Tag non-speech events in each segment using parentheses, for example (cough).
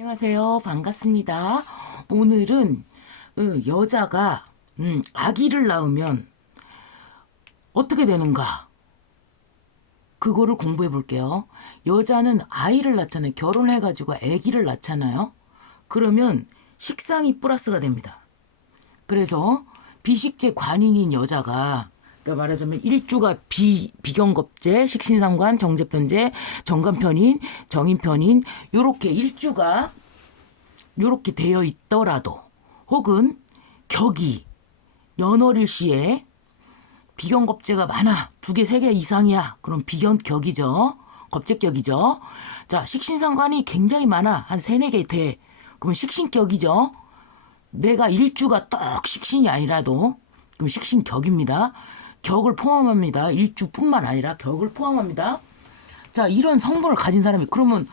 안녕하세요. 반갑습니다. 오늘은 어, 여자가 음, 아기를 낳으면 어떻게 되는가? 그거를 공부해 볼게요. 여자는 아이를 낳잖아요. 결혼해가지고 아기를 낳잖아요. 그러면 식상이 플러스가 됩니다. 그래서 비식제 관인인 여자가 그러니까 말하자면 일주가 비 비경겁제, 식신상관, 정제편제, 정관편인, 정인편인 요렇게 일주가 요렇게 되어 있더라도 혹은 격이 연월일 시에 비경겁제가 많아. 두 개 세 개 이상이야. 그럼 비경격이죠. 겁제격이죠. 자 식신상관이 굉장히 많아. 한 세네 개 돼. 그럼 식신격이죠. 내가 일주가 떡 식신이 아니라도 그럼 식신격입니다. 격을 포함합니다. 일주뿐만 아니라 격을 포함합니다. 자, 이런 성분을 가진 사람이 그러면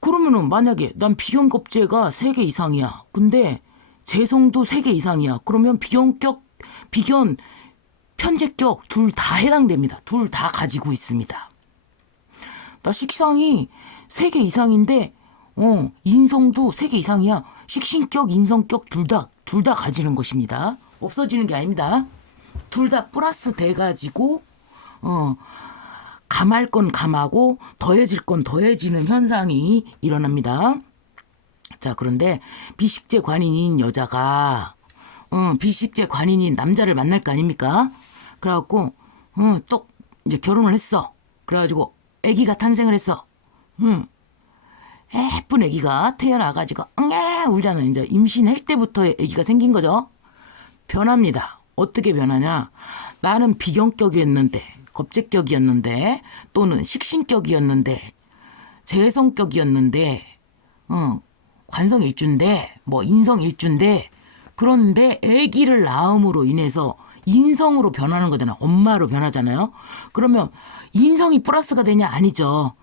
그러면은 만약에 난 비견겁제가 3개 이상이야. 근데 재성도 3개 이상이야. 그러면 비견격 비견 편제격 둘 다 해당됩니다. 둘 다 가지고 있습니다. 나 식상이 3개 이상인데 어, 인성도 3개 이상이야. 식신격, 인성격 둘 다, 둘 다 가지는 것입니다. 없어지는 게 아닙니다. 둘 다 플러스 돼가지고, 어, 감할 건 감하고 더해질 건 더해지는 현상이 일어납니다. 자, 그런데 비식제 관인인 여자가, 어, 비식제 관인인 남자를 만날 거 아닙니까? 그래갖고, 어, 또 이제 결혼을 했어. 그래가지고 아기가 탄생을 했어. 응. 예쁜 아기가 태어나가지고 응애 울잖아. 이제 임신할 때부터 아기가 생긴 거죠. 변합니다. 어떻게 변하냐? 나는 비경격이었는데, 겁제격이었는데, 또는 식신격이었는데, 재성격이었는데, 어, 관성일주인데, 뭐 인성일주인데, 그런데 아기를 낳음으로 인해서 인성으로 변하는 거잖아. 엄마로 변하잖아요. 그러면 인성이 플러스가 되냐? 아니죠.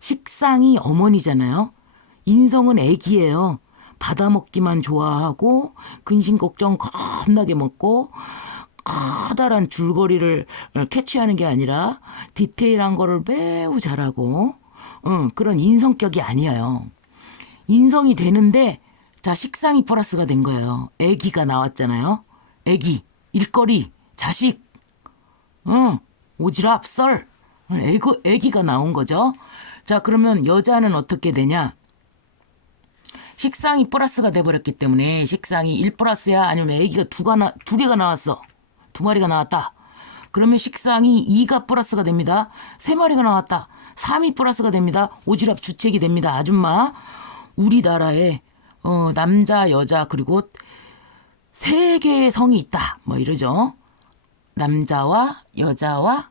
식상이 어머니잖아요. 인성은 애기예요. 받아먹기만 좋아하고 근심 걱정 겁나게 먹고 커다란 줄거리를 캐치하는 게 아니라 디테일한 거를 매우 잘하고 응, 그런 인성격이 아니에요. 인성이 되는데 자 식상이 플러스가 된 거예요. 애기가 나왔잖아요. 애기, 일거리, 자식, 응, 오지랖, 썰, 애고, 애기가 나온 거죠. 자, 그러면 여자는 어떻게 되냐? 식상이 플러스가 돼버렸기 때문에 식상이 1 플러스야 아니면 애기가 두 가 나, 두 개가 나왔어. 두 마리가 나왔다. 그러면 식상이 2가 플러스가 됩니다. 세 마리가 나왔다. 3이 플러스가 됩니다. 오지랖 주책이 됩니다. 아줌마. 우리나라에 어, 남자, 여자 그리고 세 개의 성이 있다. 뭐 이러죠. 남자와 여자와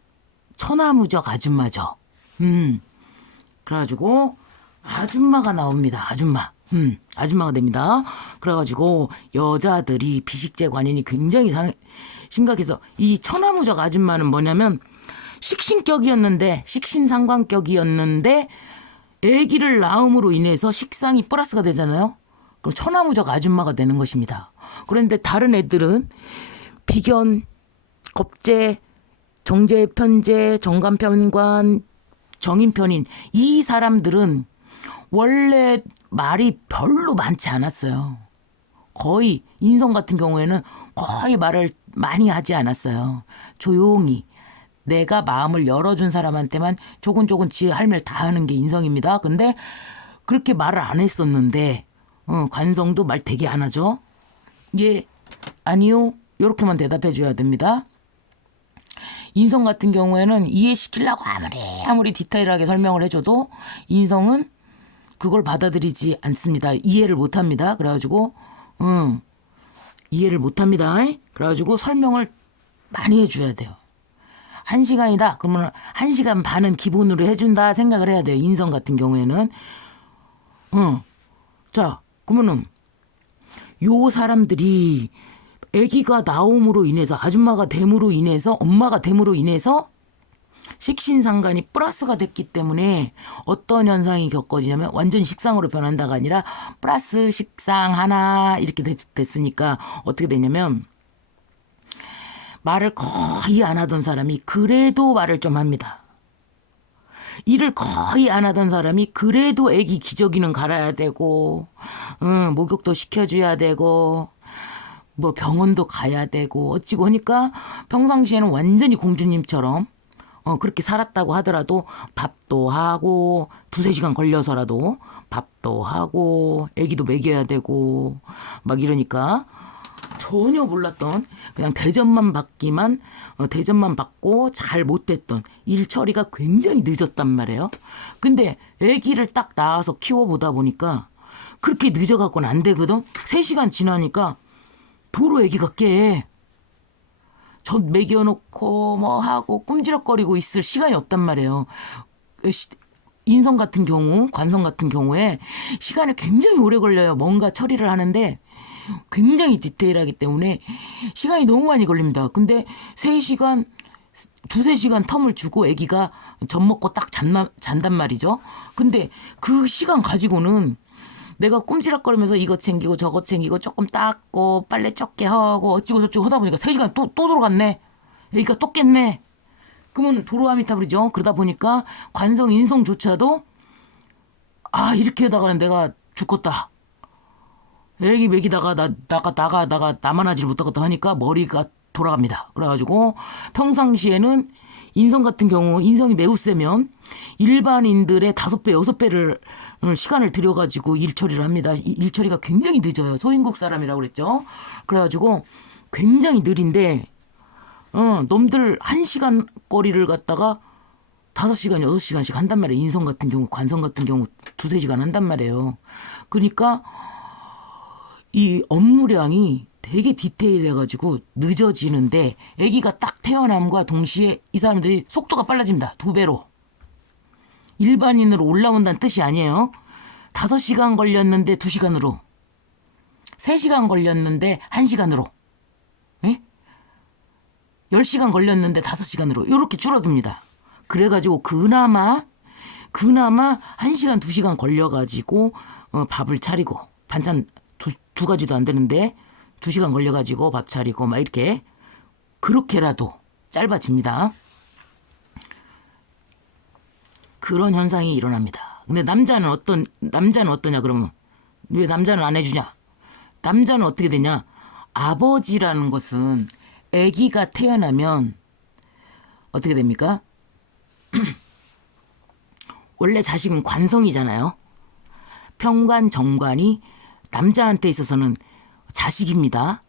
천하무적 아줌마죠. 음. 그래가지고 아줌마가 나옵니다. 아줌마. 음, 아줌마가 됩니다. 그래가지고 여자들이 비식제 관인이 굉장히 상, 심각해서 이 천하무적 아줌마는 뭐냐면 식신격이었는데 식신상관격이었는데 아기를 낳음으로 인해서 식상이 플러스가 되잖아요. 그럼 천하무적 아줌마가 되는 것입니다. 그런데 다른 애들은 비견, 겁제, 정제, 편제, 정관 편관, 정인 편인 이 사람들은 원래 말이 별로 많지 않았어요. 거의 인성 같은 경우에는 거의 말을 많이 하지 않았어요. 조용히 내가 마음을 열어준 사람한테만 조근조근 지 할매를 다 하는 게 인성입니다. 근데 그렇게 말을 안 했었는데 어, 관성도 말 되게 안 하죠. 예, 아니요. 이렇게만 대답해 줘야 됩니다. 인성 같은 경우에는 이해시키려고 아무리 아무리 디테일하게 설명을 해줘도 인성은 그걸 받아들이지 않습니다. 이해를 못합니다. 그래가지고 응, 이해를 못합니다. 그래가지고 설명을 많이 해줘야 돼요. 한 시간이다. 그러면 한 시간 반은 기본으로 해준다 생각을 해야 돼요. 인성 같은 경우에는 응. 자 그러면은 요 사람들이 아기가 나옴으로 인해서 아줌마가 됨으로 인해서 엄마가 됨으로 인해서 식신상관이 플러스가 됐기 때문에 어떤 현상이 겪어지냐면 완전 식상으로 변한다가 아니라 플러스 식상 하나 이렇게 됐, 됐으니까 어떻게 되냐면 말을 거의 안 하던 사람이 그래도 말을 좀 합니다. 일을 거의 안 하던 사람이 그래도 애기 기저귀는 갈아야 되고, 응, 목욕도 시켜줘야 되고, 뭐 병원도 가야 되고, 어찌고 하니까 평상시에는 완전히 공주님처럼, 어, 그렇게 살았다고 하더라도 밥도 하고, 두세 시간 걸려서라도 밥도 하고, 애기도 먹여야 되고, 막 이러니까, 전혀 몰랐던 그냥 대접만 받기만 어, 대접만 받고 잘 못됐던 일 처리가 굉장히 늦었단 말이에요. 근데 아기를 딱 낳아서 키워보다 보니까 그렇게 늦어갖고는 안 되거든. 3시간 지나니까 도로 아기가 깨. 저 먹여놓고 뭐 하고 꿈지럭거리고 있을 시간이 없단 말이에요. 시- 인성 같은 경우, 관성 같은 경우에 시간이 굉장히 오래 걸려요. 뭔가 처리를 하는데 굉장히 디테일하기 때문에 시간이 너무 많이 걸립니다. 근데 3시간, 두세 시간 텀을 주고 아기가 젖 먹고 딱 잔나, 잔단 말이죠. 근데 그 시간 가지고는 내가 꼼지락거리면서 이거 챙기고 저거 챙기고 조금 닦고 빨래 적게 하고 어찌고 저찌고 하다 보니까 3시간 또, 또 돌아갔네. 애기가 또 깼네. 그러면 도로아미타불이죠. 그러다 보니까 관성 인성조차도 아 이렇게 하다가는 내가 죽겠다. 애기 먹이다가 나 나가 나가 나가 나만 하지를 못하겠다 하니까 머리가 돌아갑니다. 그래가지고 평상시에는 인성 같은 경우 인성이 매우 세면 일반인들의 다섯 배 여섯 배를 어, 시간을 들여가지고 일 처리를 합니다. 이- 일 처리가 굉장히 늦어요. 소인국 사람이라고 그랬죠. 그래가지고 굉장히 느린데 어, 놈들 한 시간 거리를 갖다가 다섯 시간, 여섯 시간씩 한단 말이에요. 인성 같은 경우, 관성 같은 경우 두세 시간 한단 말이에요. 그러니까 이 업무량이 되게 디테일해가지고 늦어지는데 아기가 딱 태어남과 동시에 이 사람들이 속도가 빨라집니다. 두 배로. 일반인으로 올라온다는 뜻이 아니에요. 다섯 시간 걸렸는데 두 시간으로. 세 시간 걸렸는데 한 시간으로. 예? 10시간 걸렸는데 5시간으로 이렇게 줄어듭니다. 그래가지고 그나마 그나마 1시간 2시간 걸려가지고 어, 밥을 차리고 반찬 두, 두 가지도 안 되는데 2시간 걸려가지고 밥 차리고 막 이렇게 그렇게라도 짧아집니다. 그런 현상이 일어납니다. 근데 남자는 어떤 남자는 어떠냐 그러면 왜 남자는 안 해주냐? 남자는 어떻게 되냐? 아버지라는 것은 아기가 태어나면 어떻게 됩니까? (clears throat) 원래 자식은 관성이잖아요. 평관 정관이 남자한테 있어서는 자식입니다.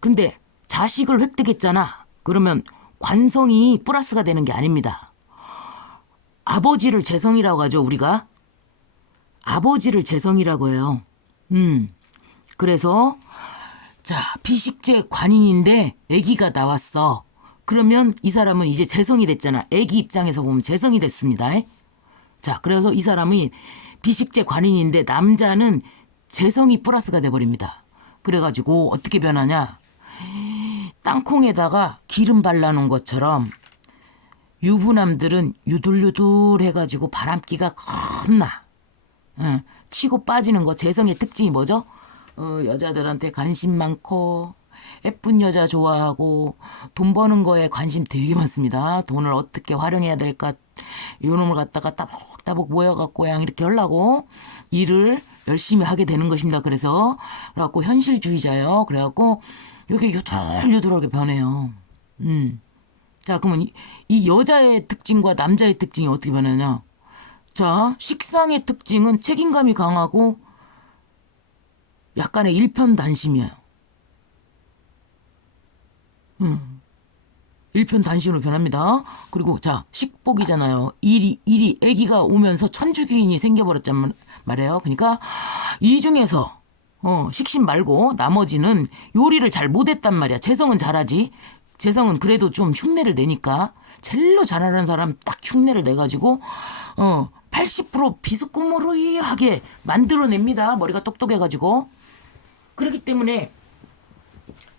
근데 자식을 획득했잖아. 그러면 관성이 플러스가 되는 게 아닙니다. 아버지를 재성이라고 하죠, 우리가. 아버지를 재성이라고 해요. 음. 그래서 자, 비식제 관인인데 아기가 나왔어. 그러면 이 사람은 이제 재성이 됐잖아. 아기 입장에서 보면 재성이 됐습니다. 자, 그래서 이 사람이 비식제 관인인데 남자는 재성이 플러스가 돼 버립니다. 그래 가지고 어떻게 변하냐? 땅콩에다가 기름 발라 놓은 것처럼 유부남들은 유들유들 해가지고 바람기가 겁나. 응, 치고 빠지는 거 재성의 특징이 뭐죠? 어, 여자들한테 관심 많고 예쁜 여자 좋아하고 돈 버는 거에 관심 되게 많습니다. 돈을 어떻게 활용해야 될까 요놈을 갖다가 따복따복 모여갖고 그냥 이렇게 하려고 일을 열심히 하게 되는 것입니다. 그래서 그래갖고 현실주의자예요. 그래갖고 이게 유들유들하게 변해요. 음. 자, 그러면 이, 이 여자의 특징과 남자의 특징이 어떻게 변하냐? 자, 식상의 특징은 책임감이 강하고 약간의 일편단심이에요. 음. 일편단심으로 변합니다. 그리고 자, 식복이잖아요. 일이 일이 아기가 오면서 천주기인이 생겨버렸단 말이에요. 그러니까 이 중에서 어, 식신 말고 나머지는 요리를 잘 못했단 말이야. 재성은 잘하지. 재성은 그래도 좀 흉내를 내니까 젤로 잘하는 사람 딱 흉내를 내가지고 어, 80% 비스꾸무리하게 만들어냅니다. 머리가 똑똑해가지고 그렇기 때문에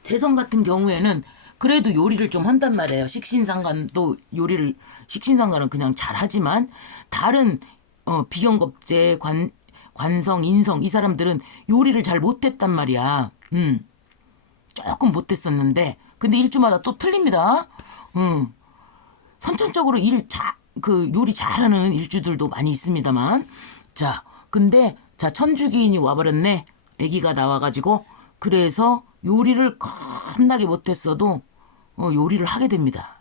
재성 같은 경우에는 그래도 요리를 좀 한단 말이에요. 식신상관도 요리를 식신상관은 그냥 잘하지만 다른 어, 비경겁제 관 관성 인성 이 사람들은 요리를 잘 못했단 말이야. 음. 조금 못했었는데 근데 일주마다 또 틀립니다. 음. 선천적으로 일 자, 그 요리 잘하는 일주들도 많이 있습니다만. 자 근데 자 천주기인이 와버렸네. 아기가 나와가지고. 그래서 요리를 겁나게 못했어도 어, 요리를 하게 됩니다.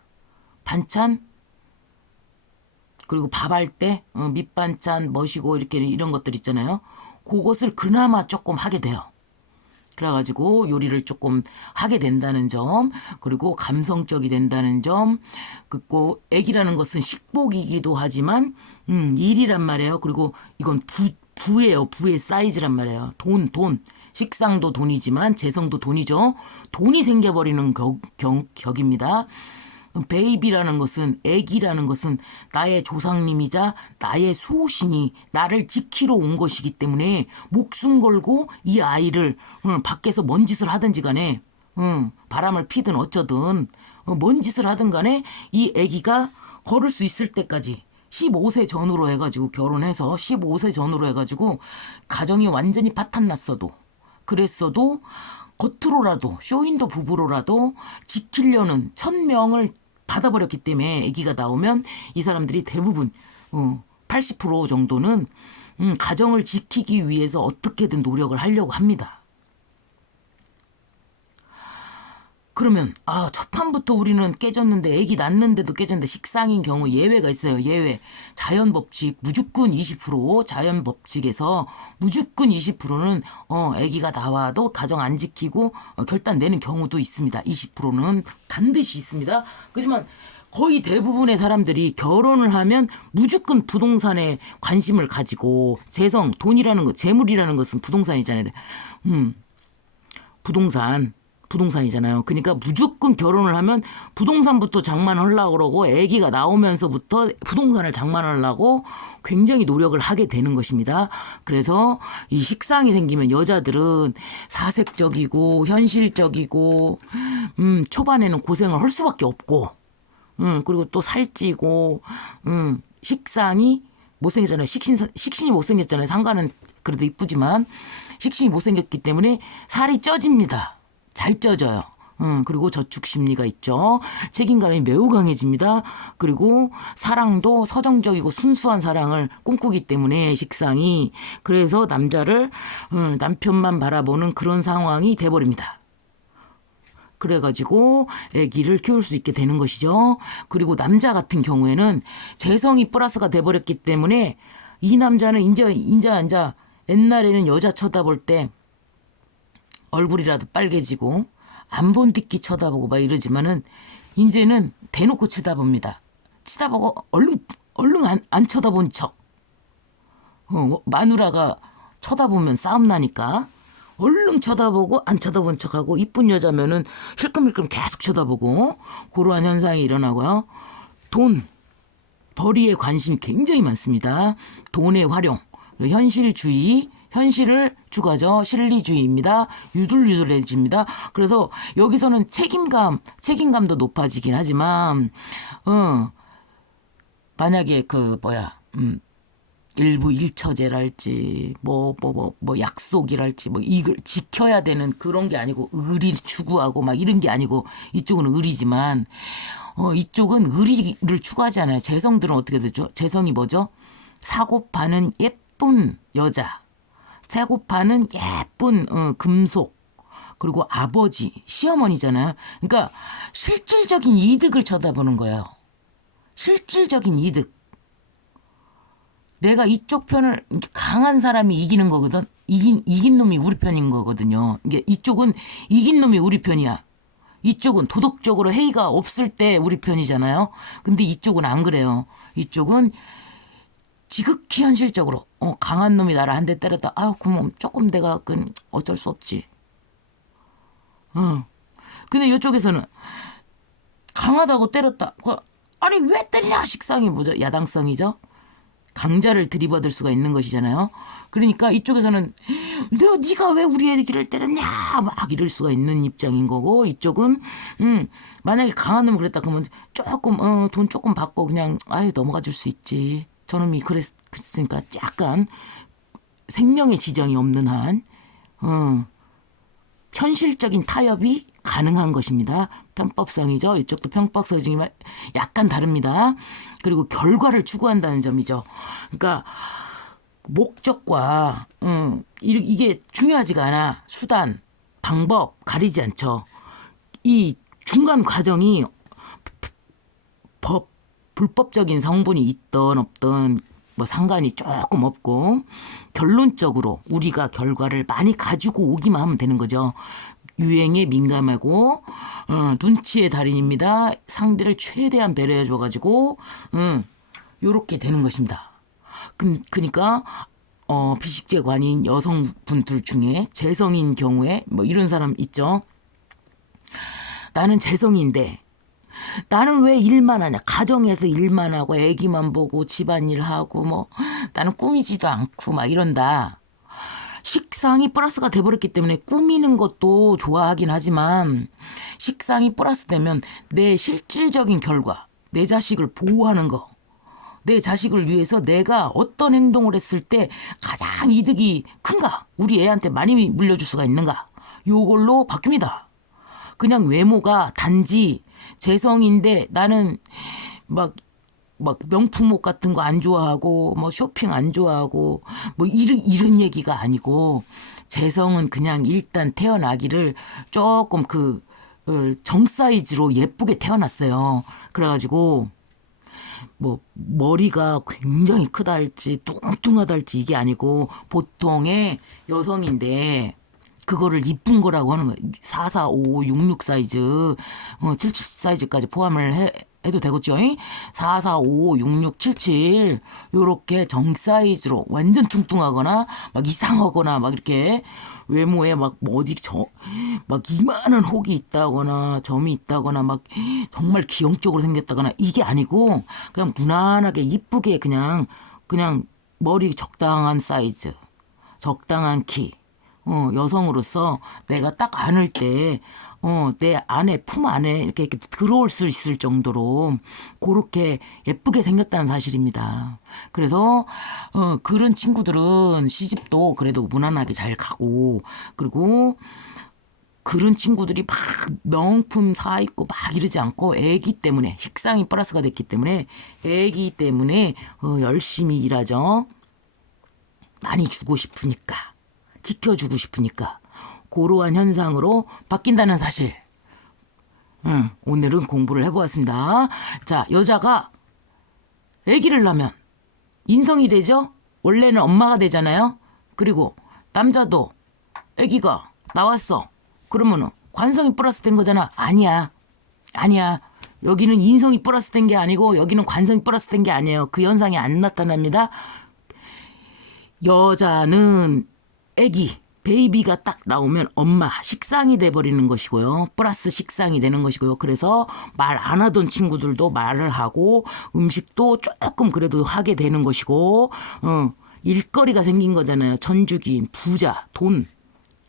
반찬 그리고 밥 할 때 어, 밑반찬 머시고 이렇게 이런 것들 있잖아요 그것을 그나마 조금 하게 돼요 그래가지고 요리를 조금 하게 된다는 점, 그리고 감성적이 된다는 점, 그리고 애기라는 것은 식복이기도 하지만, 음, 일이란 말이에요. 그리고 이건 부, 부예요. 부의 사이즈란 말이에요. 돈, 돈. 식상도 돈이지만 재성도 돈이죠. 돈이 생겨버리는 격, 격, 격입니다. 베이비라는 것은 애기라는 것은 나의 조상님이자 나의 수호신이 나를 지키러 온 것이기 때문에 목숨 걸고 이 아이를 응, 밖에서 뭔 짓을 하든지 간에 응, 바람을 피든 어쩌든 어, 뭔 짓을 하든 간에 이 애기가 걸을 수 있을 때까지 15세 전후로 해가지고 결혼해서 15세 전후로 해가지고 가정이 완전히 파탄났어도 그랬어도 겉으로라도 쇼인도 부부로라도 지키려는 천 명을 받아버렸기 때문에 아기가 나오면 이 사람들이 대부분 어, 80% 정도는 음, 가정을 지키기 위해서 어떻게든 노력을 하려고 합니다. 그러면 아 첫 판부터 우리는 깨졌는데 아기 낳는데도 깨졌는데 식상인 경우 예외가 있어요. 예외 자연 법칙 무조건 20% 자연 법칙에서 무조건 20%는 어 아기가 나와도 가정 안 지키고 어, 결단 내는 경우도 있습니다. 20%는 반드시 있습니다. 그렇지만 거의 대부분의 사람들이 결혼을 하면 무조건 부동산에 관심을 가지고 재성 돈이라는 것 재물이라는 것은 부동산이잖아요. 음 부동산 부동산이잖아요. 그러니까 무조건 결혼을 하면 부동산부터 장만하려고 그러고 아기가 나오면서부터 부동산을 장만하려고 굉장히 노력을 하게 되는 것입니다. 그래서 이 식상이 생기면 여자들은 사색적이고 현실적이고 음 초반에는 고생을 할 수밖에 없고 음 그리고 또 살찌고 음 식상이 못생겼잖아요. 식신 식신이 못생겼잖아요. 상관은 그래도 이쁘지만 식신이 못생겼기 때문에 살이 쪄집니다. 잘 쪄져요. 음, 그리고 저축 심리가 있죠. 책임감이 매우 강해집니다. 그리고 사랑도 서정적이고 순수한 사랑을 꿈꾸기 때문에 식상이 그래서 남자를 음, 남편만 바라보는 그런 상황이 돼버립니다. 그래가지고 아기를 키울 수 있게 되는 것이죠. 그리고 남자 같은 경우에는 재성이 플러스가 돼버렸기 때문에 이 남자는 인자 인자 인자 옛날에는 여자 쳐다볼 때 얼굴이라도 빨개지고 안본 뒷기 쳐다보고 막 이러지만은 이제는 대놓고 쳐다봅니다. 쳐다보고 얼른 얼른 안, 안 쳐다본 척. 어, 마누라가 쳐다보면 싸움 나니까 얼른 쳐다보고 안 쳐다본 척하고 이쁜 여자면은 힐끔힐끔 계속 쳐다보고 그러한 현상이 일어나고요. 돈 벌이에 관심이 굉장히 많습니다. 돈의 활용, 현실주의, 현실을 주가죠. 실리주의입니다. 유들유들해집니다. 그래서 여기서는 책임감, 책임감도 높아지긴 하지만, 어, 만약에 그, 뭐야, 음, 일부 일처제랄지, 뭐, 뭐, 뭐, 뭐, 약속이랄지, 뭐, 이걸 지켜야 되는 그런 게 아니고, 의리 추구하고 막 이런 게 아니고, 이쪽은 의리지만, 어, 이쪽은 의리를 추구하지 않아요. 재성들은 어떻게 되죠? 재성이 뭐죠? 사고 파는 예쁜 여자. 세고파는 예쁜 어, 금속 그리고 아버지 시어머니잖아요. 그러니까 실질적인 이득을 쳐다보는 거예요. 실질적인 이득. 내가 이쪽 편을 강한 사람이 이기는 거거든. 이긴 이긴 놈이 우리 편인 거거든요. 이게 이쪽은 이긴 놈이 우리 편이야. 이쪽은 도덕적으로 해이가 없을 때 우리 편이잖아요. 근데 이쪽은 안 그래요. 이쪽은 지극히 현실적으로 어, 강한 놈이 나를 한 대 때렸다. 아유 그럼 조금 내가 그 어쩔 수 없지. 어. 근데 이쪽에서는 강하다고 때렸다. 그, 아니 왜 때리냐 식상이 뭐죠? 야당성이죠. 강자를 들이받을 수가 있는 것이잖아요. 그러니까 이쪽에서는 너 네가 왜 우리 애기를 때렸냐 막 이럴 수가 있는 입장인 거고 이쪽은 음 만약에 강한 놈을 그랬다 그러면 조금 어, 돈 조금 받고 그냥 아유 넘어가 줄 수 있지. 저놈이 그랬으니까 약간 생명의 지정이 없는 한 어, 현실적인 타협이 가능한 것입니다. 편법성이죠. 이쪽도 편법성이지만 약간 다릅니다. 그리고 결과를 추구한다는 점이죠. 그러니까 목적과 음, 이- 이게 중요하지가 않아. 수단, 방법 가리지 않죠. 이 중간 과정이 법 불법적인 성분이 있던 없던 뭐 상관이 조금 없고 결론적으로 우리가 결과를 많이 가지고 오기만 하면 되는 거죠. 유행에 민감하고 어, 눈치의 달인입니다. 상대를 최대한 배려해 줘가지고 음, 요렇게 되는 것입니다. 그, 그니까 어, 비식제 관인 여성분들 중에 재성인 경우에 뭐 이런 사람 있죠. 나는 재성인데 나는 왜 일만 하냐? 가정에서 일만 하고 애기만 보고 집안일 하고 뭐 나는 꾸미지도 않고 막 이런다. 식상이 플러스가 돼버렸기 때문에 꾸미는 것도 좋아하긴 하지만 식상이 플러스 되면 내 실질적인 결과, 내 자식을 보호하는 거, 내 자식을 위해서 내가 어떤 행동을 했을 때 가장 이득이 큰가? 우리 애한테 많이 물려줄 수가 있는가? 요걸로 바뀝니다. 그냥 외모가 단지 재성인데 나는 막, 막 명품 옷 같은 거 안 좋아하고 뭐 쇼핑 안 좋아하고 뭐 이런, 이런 얘기가 아니고 재성은 그냥 일단 태어나기를 조금 그, 어, 정 사이즈로 예쁘게 태어났어요. 그래가지고 뭐 머리가 굉장히 크다 할지 뚱뚱하다 할지 이게 아니고 보통의 여성인데 그거를 이쁜 거라고 하는 거예요. 4, 4, 5, 6, 6 사이즈, 어, 7, 7 사이즈까지 포함을 해, 해도 되겠죠? 4, 4, 5, 6, 6, 7, 7 요렇게 정 사이즈로 완전 뚱뚱하거나 막 이상하거나 막 이렇게 외모에 막 어디 저 막 이만한 혹이 있다거나 점이 있다거나 막 정말 기형적으로 생겼다거나 이게 아니고 그냥 무난하게 이쁘게 그냥 그냥 머리 적당한 사이즈 적당한 키 어, 여성으로서 내가 딱 안을 때, 어, 내 안에, 품 안에 이렇게, 이렇게 들어올 수 있을 정도로 그렇게 예쁘게 생겼다는 사실입니다. 그래서, 어, 그런 친구들은 시집도 그래도 무난하게 잘 가고, 그리고 그런 친구들이 막 명품 사 입고 막 이러지 않고 애기 때문에, 식상이 플러스가 됐기 때문에, 애기 때문에, 어, 열심히 일하죠. 많이 주고 싶으니까. 지켜주고 싶으니까 고러한 현상으로 바뀐다는 사실. 응, 오늘은 공부를 해보았습니다. 자, 여자가 아기를 낳으면 인성이 되죠? 원래는 엄마가 되잖아요? 그리고 남자도 아기가 나왔어. 그러면은 관성이 플러스 된 거잖아. 아니야. 아니야. 여기는 인성이 플러스 된 게 아니고 여기는 관성이 플러스 된 게 아니에요. 그 현상이 안 나타납니다. 여자는 아기 베이비가 딱 나오면 엄마 식상이 돼 버리는 것이고요. 플러스 식상이 되는 것이고요. 그래서 말 안 하던 친구들도 말을 하고 음식도 조금 그래도 하게 되는 것이고 어, 일거리가 생긴 거잖아요. 전주기인 부자 돈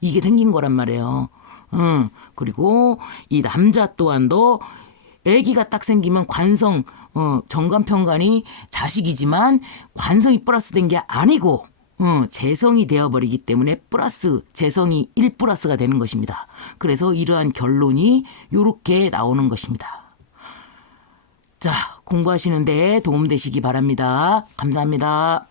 이게 생긴 거란 말이에요. 어, 그리고 이 남자 또한도 아기가 딱 생기면 관성 어, 정관평관이 자식이지만 관성이 플러스 된 게 아니고 어, 재성이 되어버리기 때문에 플러스 재성이 1 플러스가 되는 것입니다. 그래서 이러한 결론이 이렇게 나오는 것입니다. 자, 공부하시는데 도움되시기 바랍니다. 감사합니다.